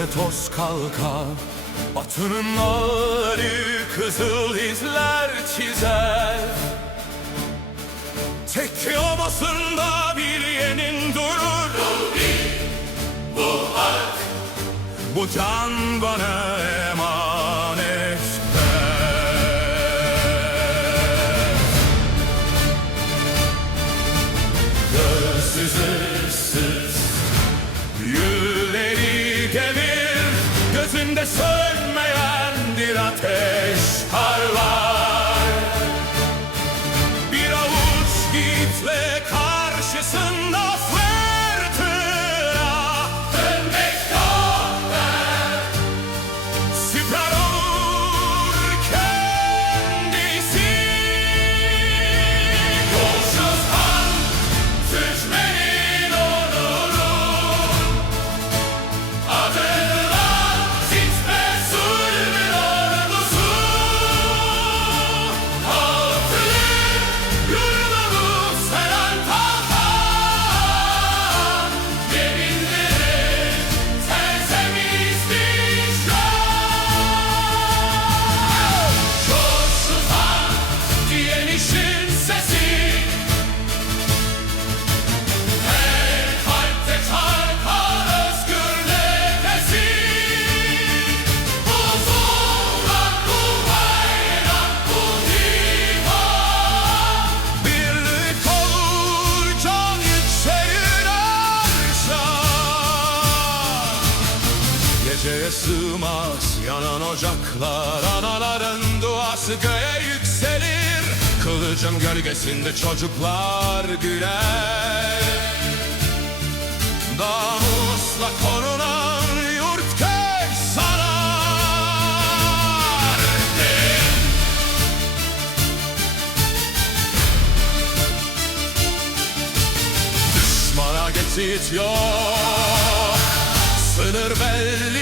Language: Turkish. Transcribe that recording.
Gökte toz kalkar, atının ağrı kızıl izler çizer. Tek yamasında bir yenin durur. Bu harp, bu can bana emanet. Gözsüz ıssız yüreği demir, gözünde sönmeyen bir ateş parlar. Bir avuç yiğitle karşısında fırtına dönmek doğar. Süper olur kendisi. Yolsuz han, Türkmenin onuru. Adıyla titme zulmün ordusu. Altını yurdumu seren kalkan. Yeminleri tertemizdir şu an. Coşsuz han, direnişin sesi. Her kalpte çarpar özgür nefesi. Buzuldan bu bayrak, bu divan. Birlik olur, can yükselir arşa. Geceye sığmaz yanan ocaklar, anaların duası göğe yükselir. Kılıcın gölgesinde çocuklar güler. Namusla korunan yurt kök sarar. Düşmana geçit yok, sınır belli